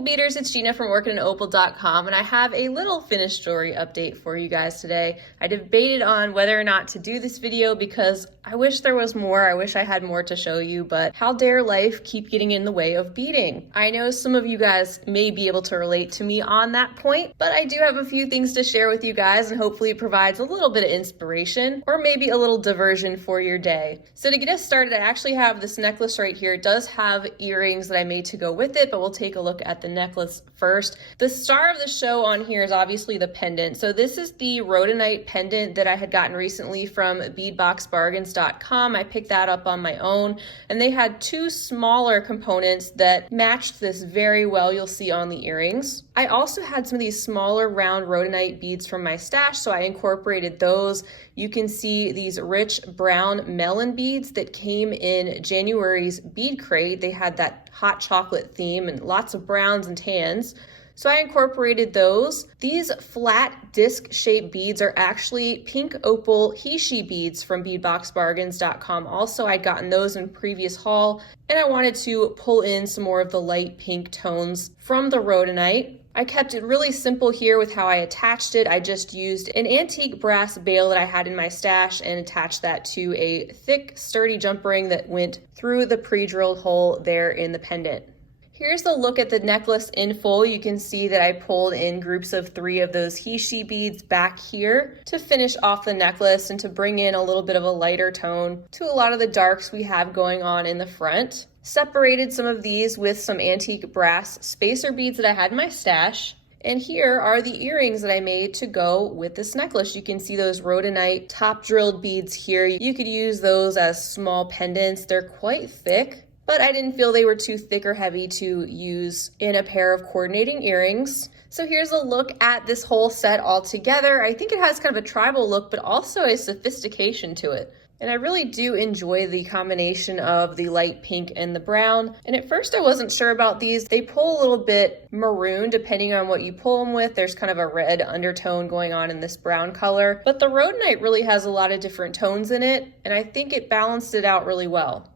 Opal beaters, it's Gina from orchidandopal.com, and I have a little finished jewelry update for you guys today. I debated on whether or not to do this video because I wish there was more. I wish I had more to show you, but how dare life keep getting in the way of beading? I know some of you guys may be able to relate to me on that point, but I do have a few things to share with you guys, and hopefully it provides a little bit of inspiration or maybe a little diversion for your day. So to get us started, I actually have this necklace right here. It does have earrings that I made to go with it, but we'll take a look at the necklace first. The star of the show on here is obviously the pendant. So this is the Rhodonite pendant that I had gotten recently from beadboxbargains.com. I picked that up on my own, and they had two smaller components that matched this very well. You'll see on the earrings. I also had some of these smaller round Rhodonite beads from my stash, so I incorporated those. You can see these rich brown melon beads that came in January's bead crate. They had that hot chocolate theme and lots of browns and tans. So I incorporated those. These flat disc-shaped beads are actually pink opal he-she beads from beadboxbargains.com. Also, I'd gotten those in previous haul, and I wanted to pull in some more of the light pink tones from the Rhodonite. I kept it really simple here with how I attached it. I just used an antique brass bail that I had in my stash and attached that to a thick, sturdy jump ring that went through the pre-drilled hole there in the pendant. Here's the look at the necklace in full. You can see that I pulled in groups of 3 of those he-she beads back here to finish off the necklace and to bring in a little bit of a lighter tone to a lot of the darks we have going on in the front. Separated some of these with some antique brass spacer beads that I had in my stash. And here are the earrings that I made to go with this necklace. You can see those Rhodonite top drilled beads here. You could use those as small pendants. They're quite thick, but I didn't feel they were too thick or heavy to use in a pair of coordinating earrings. So here's a look at this whole set all together. I think it has kind of a tribal look, but also a sophistication to it. And I really do enjoy the combination of the light pink and the brown. And at first I wasn't sure about these. They pull a little bit maroon depending on what you pull them with. There's kind of a red undertone going on in this brown color. But the Rhodonite really has a lot of different tones in it, and I think it balanced it out really well.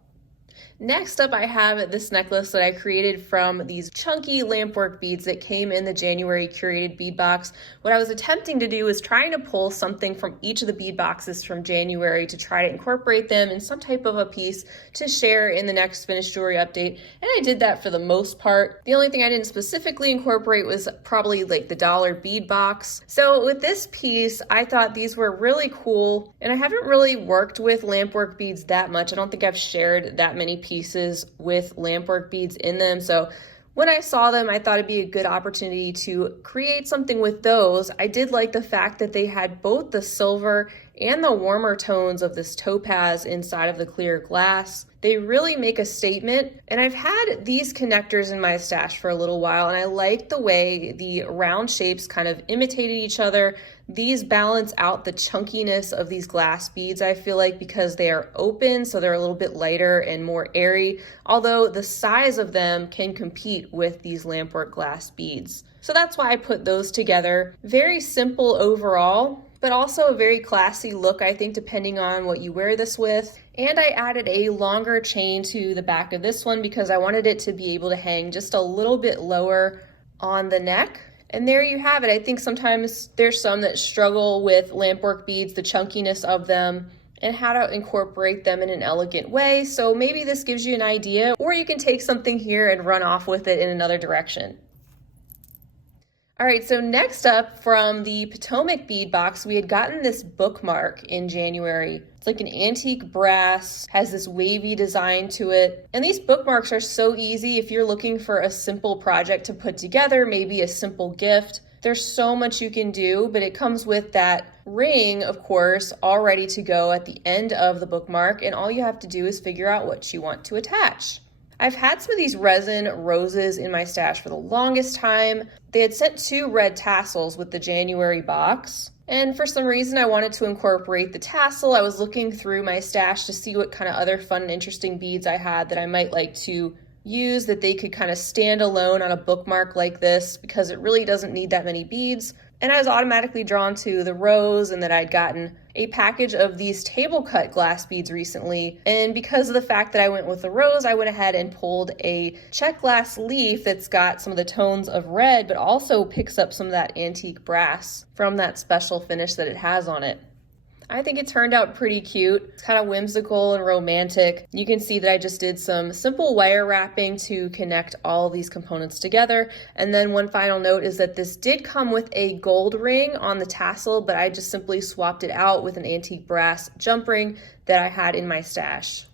Next up, I have this necklace that I created from these chunky Lampwork beads that came in the January curated bead box. What I was attempting to do was trying to pull something from each of the bead boxes from January to try to incorporate them in some type of a piece to share in the next finished jewelry update. And I did that for the most part. The only thing I didn't specifically incorporate was probably like the dollar bead box. So with this piece, I thought these were really cool, and I haven't really worked with Lampwork beads that much. I don't think I've shared that many pieces with Lampwork beads in them. So when I saw them, I thought it'd be a good opportunity to create something with those. I did like the fact that they had both the silver and the warmer tones of this topaz inside of the clear glass. They really make a statement, and I've had these connectors in my stash for a little while, and I like the way the round shapes kind of imitated each other. These balance out the chunkiness of these glass beads, I feel like, because they are open, so they're a little bit lighter and more airy, although the size of them can compete with these Lampwork glass beads. So that's why I put those together. Very simple overall, but also a very classy look, I think, depending on what you wear this with. And I added a longer chain to the back of this one because I wanted it to be able to hang just a little bit lower on the neck. And there you have it. I think sometimes there's some that struggle with Lampwork beads, the chunkiness of them, and how to incorporate them in an elegant way. So maybe this gives you an idea, or you can take something here and run off with it in another direction. All right, so next up from the Potomac bead box, we had gotten this bookmark in January. It's like an antique brass, has this wavy design to it. And these bookmarks are so easy if you're looking for a simple project to put together, maybe a simple gift. There's so much you can do, but it comes with that ring, of course, all ready to go at the end of the bookmark, and all you have to do is figure out what you want to attach. I've had some of these resin roses in my stash for the longest time. They had sent 2 red tassels with the January box, and for some reason I wanted to incorporate the tassel. I was looking through my stash to see what kind of other fun and interesting beads I had that I might like to use that they could kind of stand alone on a bookmark like this because it really doesn't need that many beads. And I was automatically drawn to the rose and that I'd gotten a package of these table cut glass beads recently. And because of the fact that I went with the rose, I went ahead and pulled a check glass leaf that's got some of the tones of red, but also picks up some of that antique brass from that special finish that it has on it. I think it turned out pretty cute. It's kind of whimsical and romantic. You can see that I just did some simple wire wrapping to connect all these components together. And then one final note is that this did come with a gold ring on the tassel, but I just simply swapped it out with an antique brass jump ring that I had in my stash.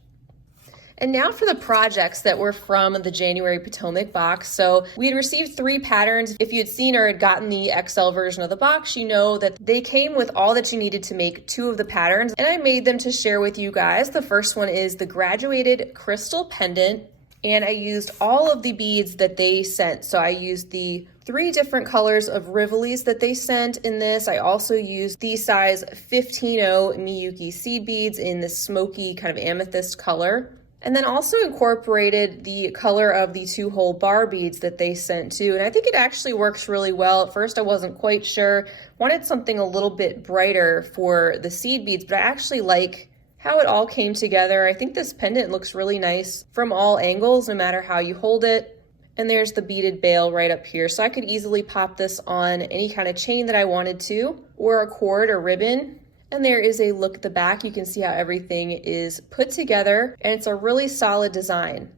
And now for the projects that were from the January Potomac box. So we had received 3 patterns. If you had seen or had gotten the XL version of the box, you know that they came with all that you needed to make 2 of the patterns. And I made them to share with you guys. The first one is the graduated crystal pendant. And I used all of the beads that they sent. So I used the 3 different colors of rivolis that they sent in this. I also used the size 15-0 Miyuki seed beads in this smoky kind of amethyst color. And then also incorporated the color of the 2-hole bar beads that they sent too. And I think it actually works really well. At first I wasn't quite sure. Wanted something a little bit brighter for the seed beads, but I actually like how it all came together. I think this pendant looks really nice from all angles, no matter how you hold it. And there's the beaded bail right up here. So I could easily pop this on any kind of chain that I wanted to, or a cord or ribbon. And there is a look at the back. You can see how everything is put together, and it's a really solid design.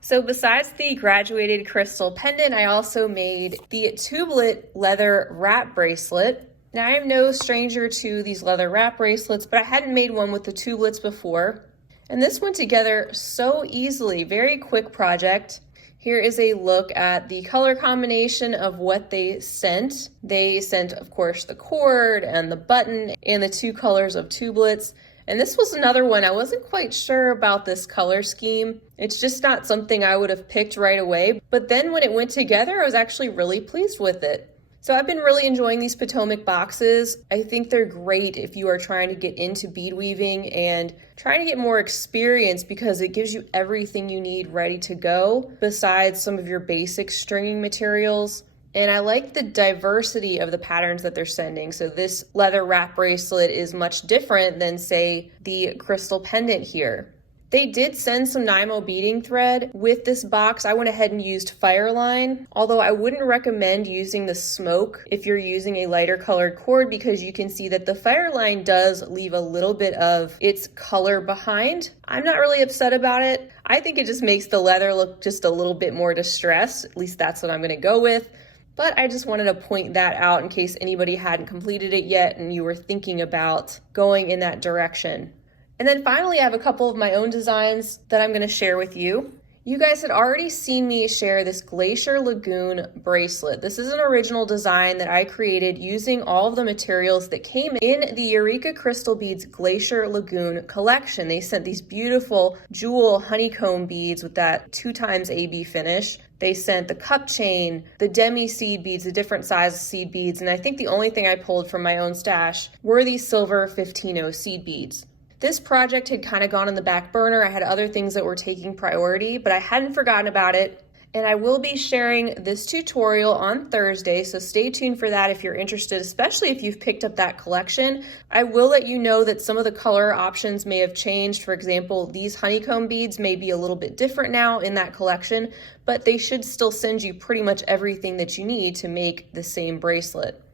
So besides the graduated crystal pendant, I also made the tubelet leather wrap bracelet. Now I am no stranger to these leather wrap bracelets, but I hadn't made one with the tubelets before. And this went together so easily, very quick project. Here is a look at the color combination of what they sent. They sent, of course, the cord and the button and the 2 colors of tubelets. And this was another one. I wasn't quite sure about this color scheme. It's just not something I would have picked right away. But then when it went together, I was actually really pleased with it. So I've been really enjoying these Potomac boxes. I think they're great if you are trying to get into bead weaving and trying to get more experience because it gives you everything you need ready to go besides some of your basic stringing materials. And I like the diversity of the patterns that they're sending. So this leather wrap bracelet is much different than, say, the crystal pendant here. They did send some Nymo beading thread with this box. I went ahead and used Fireline, although I wouldn't recommend using the smoke if you're using a lighter colored cord because you can see that the Fireline does leave a little bit of its color behind. I'm not really upset about it. I think it just makes the leather look just a little bit more distressed. At least that's what I'm gonna go with. But I just wanted to point that out in case anybody hadn't completed it yet and you were thinking about going in that direction. And then finally, I have a couple of my own designs that I'm going to share with you. You guys had already seen me share this Glacier Lagoon bracelet. This is an original design that I created using all of the materials that came in the Eureka Crystal Beads Glacier Lagoon collection. They sent these beautiful jewel honeycomb beads with that 2x AB finish. They sent the cup chain, the demi seed beads, the different size seed beads, and I think the only thing I pulled from my own stash were these silver 15-0 seed beads. This project had kind of gone in the back burner. I had other things that were taking priority, but I hadn't forgotten about it. And I will be sharing this tutorial on Thursday, so stay tuned for that if you're interested, especially if you've picked up that collection. I will let you know that some of the color options may have changed. For example, these honeycomb beads may be a little bit different now in that collection, but they should still send you pretty much everything that you need to make the same bracelet.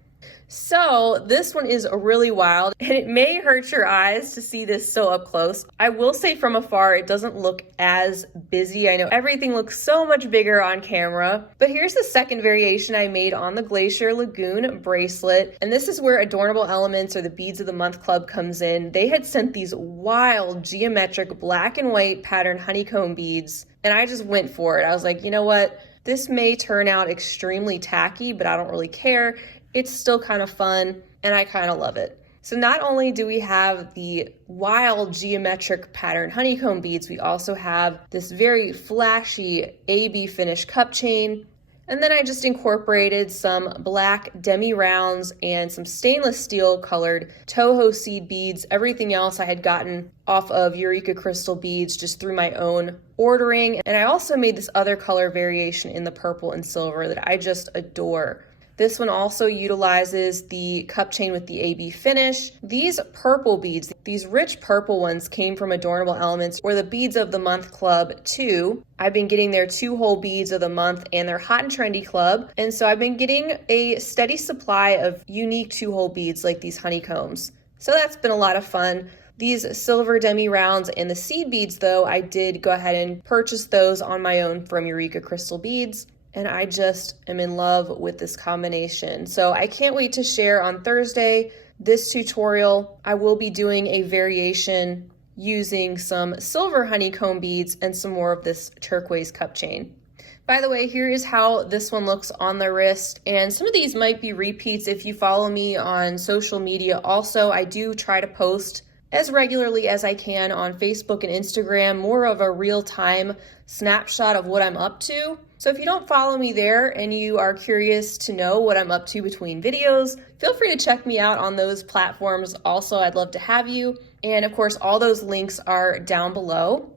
So this one is really wild and it may hurt your eyes to see this so up close. I will say from afar, it doesn't look as busy. I know everything looks so much bigger on camera, but here's the second variation I made on the Glacier Lagoon bracelet. And this is where Adornable Elements or the Beads of the Month Club comes in. They had sent these wild geometric black and white pattern honeycomb beads. And I just went for it. I was like, you know what? This may turn out extremely tacky, but I don't really care. It's still kind of fun and I kind of love it. So not only do we have the wild geometric pattern honeycomb beads, we also have this very flashy AB finish cup chain. And then I just incorporated some black demi rounds and some stainless steel colored Toho seed beads. Everything else I had gotten off of Eureka crystal beads just through my own ordering. And I also made this other color variation in the purple and silver that I just adore. This one also utilizes the cup chain with the AB finish. These purple beads, these rich purple ones, came from Adornable Elements or the Beads of the Month Club 2. I've been getting their 2 whole beads of the month and their Hot and Trendy Club. And so I've been getting a steady supply of unique 2 whole beads like these honeycombs. So that's been a lot of fun. These silver demi rounds and the seed beads, though, I did go ahead and purchase those on my own from Eureka Crystal Beads. And I just am in love with this combination. So I can't wait to share on Thursday this tutorial. I will be doing a variation using some silver honeycomb beads and some more of this turquoise cup chain. By the way, here is how this one looks on the wrist. And some of these might be repeats if you follow me on social media. Also, I do try to post as regularly as I can on Facebook and Instagram, more of a real-time snapshot of what I'm up to. So if you don't follow me there and you are curious to know what I'm up to between videos, feel free to check me out on those platforms. Also, I'd love to have you. And of course, all those links are down below.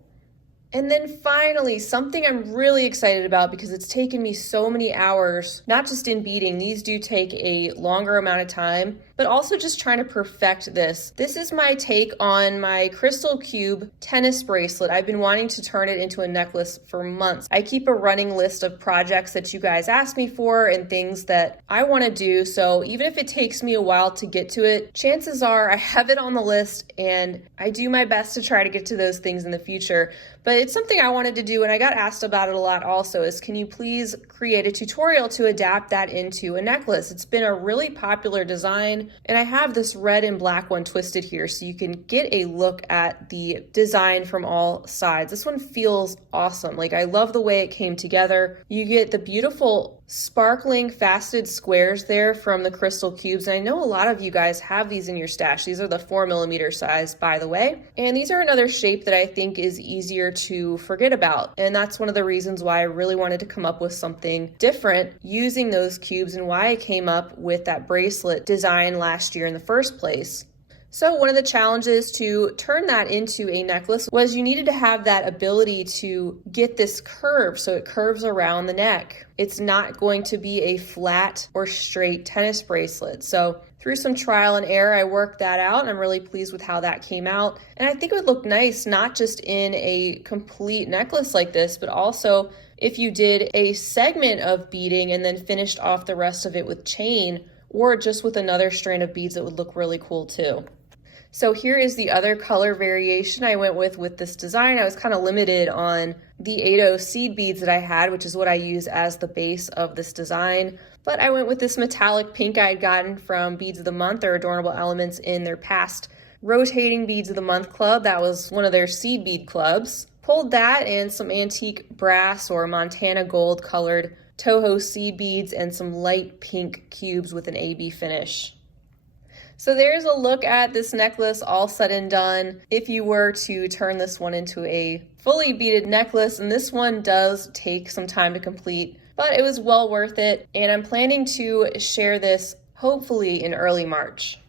And then finally, something I'm really excited about because it's taken me so many hours, not just in beading, these do take a longer amount of time, but also just trying to perfect this. This is my take on my crystal cube tennis bracelet. I've been wanting to turn it into a necklace for months. I keep a running list of projects that you guys ask me for and things that I want to do. So even if it takes me a while to get to it, chances are I have it on the list and I do my best to try to get to those things in the future. But it's something I wanted to do, and I got asked about it a lot also, is can you please create a tutorial to adapt that into a necklace? It's been a really popular design, and I have this red and black one twisted here so you can get a look at the design from all sides. This one feels awesome. Like, I love the way it came together. You get the beautiful sparkling faceted squares there from the crystal cubes. And I know a lot of you guys have these in your stash. These are the 4mm size, by the way. And these are another shape that I think is easier to forget about. And that's one of the reasons why I really wanted to come up with something different using those cubes and why I came up with that bracelet design last year in the first place. So one of the challenges to turn that into a necklace was you needed to have that ability to get this curve so it curves around the neck. It's not going to be a flat or straight tennis bracelet. So through some trial and error, I worked that out and I'm really pleased with how that came out. And I think it would look nice, not just in a complete necklace like this, but also if you did a segment of beading and then finished off the rest of it with chain or just with another strand of beads, it would look really cool too. So here is the other color variation I went with this design. I was kind of limited on the 80 seed beads that I had, which is what I use as the base of this design. But I went with this metallic pink I had gotten from Beads of the Month or Adornable Elements in their past rotating Beads of the Month club. That was one of their seed bead clubs. Pulled that and some antique brass or Montana gold colored Toho seed beads and some light pink cubes with an AB finish. So there's a look at this necklace all said and done. If you were to turn this one into a fully beaded necklace, and this one does take some time to complete, but it was well worth it. And I'm planning to share this hopefully in early March.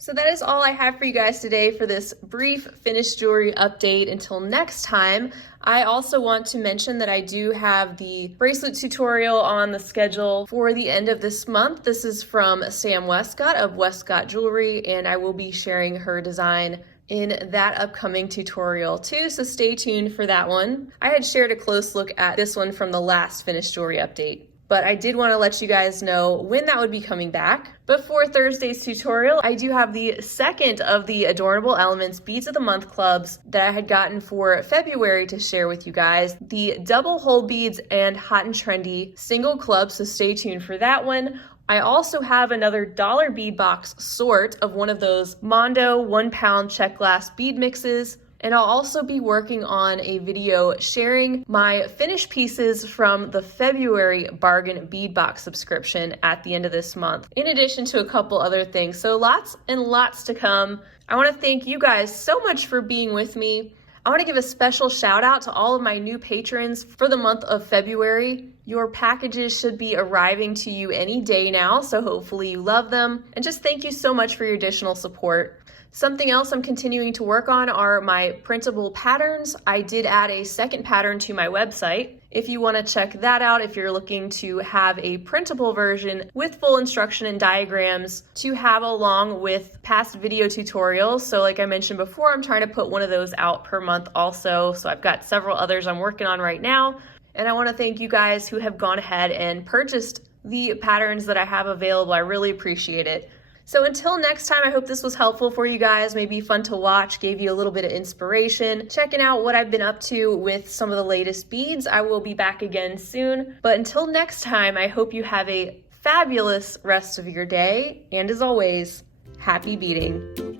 So that is all I have for you guys today for this brief finished jewelry update. Until next time, I also want to mention that I do have the bracelet tutorial on the schedule for the end of this month. This is from Sam Westcott of Westcott Jewelry, and I will be sharing her design in that upcoming tutorial too, so stay tuned for that one. I had shared a close look at this one from the last finished jewelry update, but I did want to let you guys know when that would be coming back. But for Thursday's tutorial, I do have the second of the Adornable Elements Beads of the Month clubs that I had gotten for February to share with you guys. The double hole beads and hot and trendy single club, so stay tuned for that one. I also have another dollar bead box sort of one of those Mondo 1 pound check glass bead mixes. And I'll also be working on a video sharing my finished pieces from the February bargain bead box subscription at the end of this month, in addition to a couple other things. So lots and lots to come. I want to thank you guys so much for being with me. I want to give a special shout out to all of my new patrons for the month of February. Your packages should be arriving to you any day now, so hopefully you love them. And just thank you so much for your additional support. Something else I'm continuing to work on are my printable patterns. I did add a second pattern to my website. If you want to check that out, if you're looking to have a printable version with full instruction and diagrams to have along with past video tutorials. So like I mentioned before, I'm trying to put one of those out per month also. So I've got several others I'm working on right now. And I want to thank you guys who have gone ahead and purchased the patterns that I have available. I really appreciate it. So until next time, I hope this was helpful for you guys, maybe fun to watch, gave you a little bit of inspiration, checking out what I've been up to with some of the latest beads. I will be back again soon. But until next time, I hope you have a fabulous rest of your day. And as always, happy beading.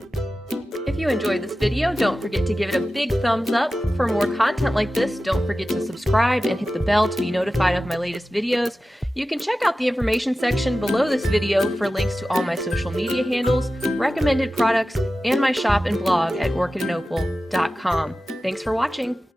If you enjoyed this video, don't forget to give it a big thumbs up. For more content like this, don't forget to subscribe and hit the bell to be notified of my latest videos. You can check out the information section below this video for links to all my social media handles, recommended products, and my shop and blog at orchidandopal.com. Thanks for watching.